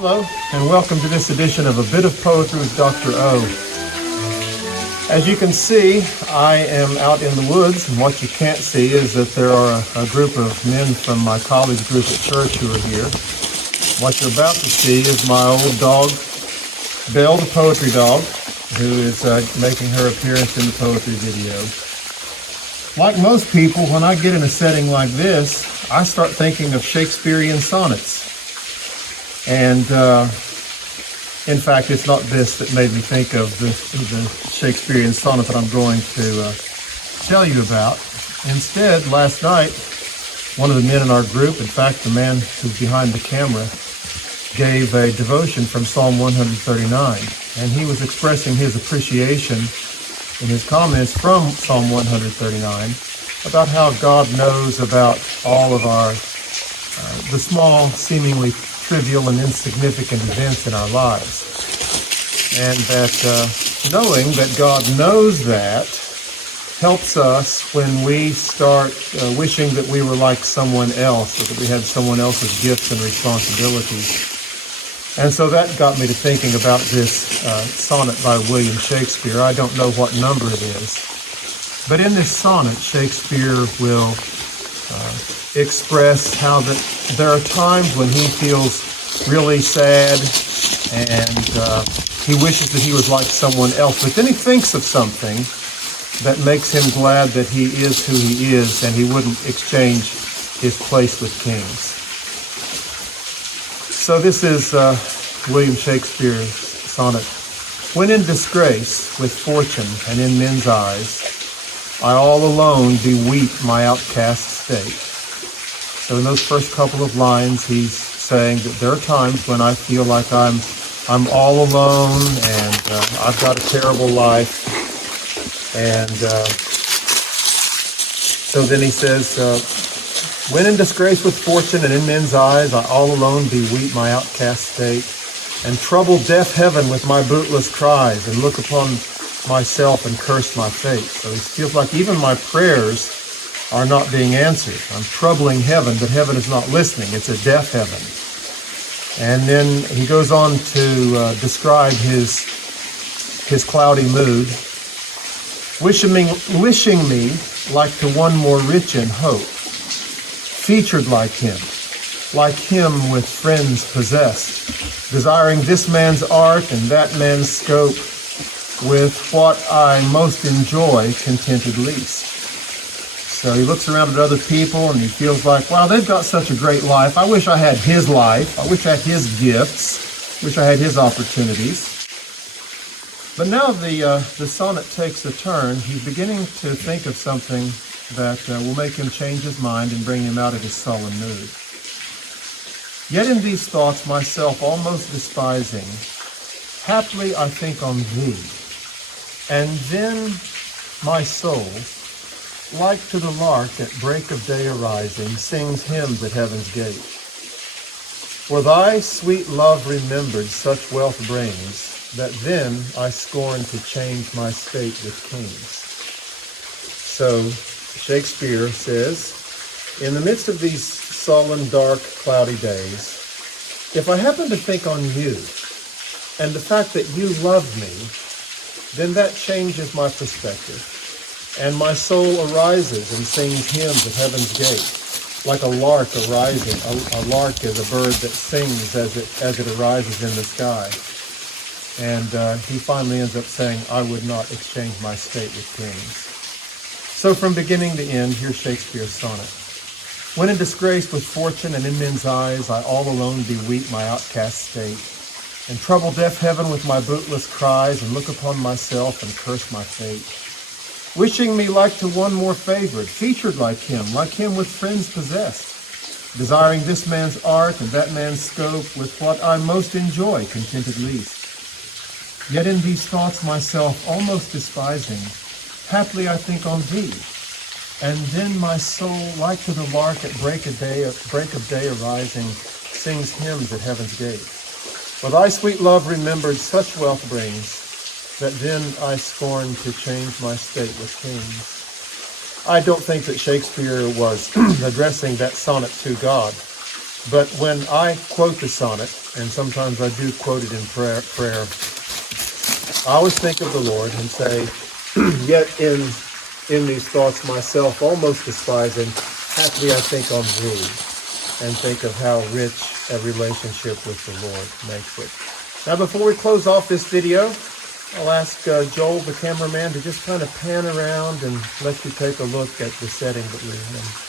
Hello, and welcome to this edition of A Bit of Poetry with Dr. O. As you can see, I am out in the woods, and what you can't see is that there are a group of men from my college group at church who are here. What you're about to see is my old dog, Belle the poetry dog, who is making her appearance in the poetry video. Like most people, when I get in a setting like this, I start thinking of Shakespearean sonnets. And in fact, it's not this that made me think of the Shakespearean sonnet that I'm going to tell you about. Instead, last night, one of the men in our group, in fact, the man who's behind the camera, gave a devotion from Psalm 139. And he was expressing his appreciation in his comments from Psalm 139 about how God knows about all of the small, seemingly trivial and insignificant events in our lives. And that knowing that God knows that helps us when we start wishing that we were like someone else, or that we had someone else's gifts and responsibilities. And so that got me to thinking about this sonnet by William Shakespeare. I don't know what number it is. But in this sonnet, Shakespeare will express how that there are times when he feels really sad and he wishes that he was like someone else. But then he thinks of something that makes him glad that he is who he is and he wouldn't exchange his place with kings. So this is William Shakespeare's sonnet. When in disgrace with fortune and in men's eyes, I all alone beweep my outcast state. So in those first couple of lines, he's saying that there are times when I feel like I'm all alone and I've got a terrible life. And so then he says, when in disgrace with fortune and in men's eyes, I all alone beweep my outcast state, and trouble deaf heaven with my bootless cries, and look upon myself and curse my fate. So he feels like even my prayers are not being answered. I'm troubling heaven, but heaven is not listening. It's a deaf heaven. And then he goes on to describe his cloudy mood, wishing me like to one more rich in hope, featured like him with friends possessed, desiring this man's art and that man's scope, with what I most enjoy contented least. So he looks around at other people and he feels like, wow, they've got such a great life. I wish I had his life. I wish I had his gifts. I wish I had his opportunities. But now the sonnet takes a turn. He's beginning to think of something that will make him change his mind and bring him out of his sullen mood. Yet in these thoughts myself almost despising, haply I think on thee, and then my soul, like to the lark at break of day arising, sings hymns at heaven's gate. For thy sweet love remembered such wealth brings, that then I scorn to change my state with kings. So Shakespeare says, in the midst of these sullen, dark, cloudy days, if I happen to think on you and the fact that you love me, then that changes my perspective. And my soul arises and sings hymns at heaven's gate, like a lark arising. A lark is a bird that sings as it arises in the sky. And he finally ends up saying, I would not exchange my state with kings. So from beginning to end, here's Shakespeare's sonnet. When in disgrace with fortune and in men's eyes, I all alone beweep my outcast state, and trouble deaf heaven with my bootless cries, and look upon myself and curse my fate. Wishing me like to one more favored, featured like him with friends possessed, desiring this man's art and that man's scope, with what I most enjoy contented least. Yet in these thoughts myself almost despising, haply I think on thee, and then my soul, like to the lark at break of day arising, sings hymns at heaven's gate. For thy sweet love remembered such wealth brings, that then I scorn to change my state with kings. I don't think that Shakespeare was addressing that sonnet to God. But when I quote the sonnet, and sometimes I do quote it in prayer, I always think of the Lord and say, yet in these thoughts myself, almost despising, haply I think on thee, and think of how rich a relationship with the Lord makes it. Now, before we close off this video, I'll ask Joel, the cameraman, to just kind of pan around and let you take a look at the setting that we're in.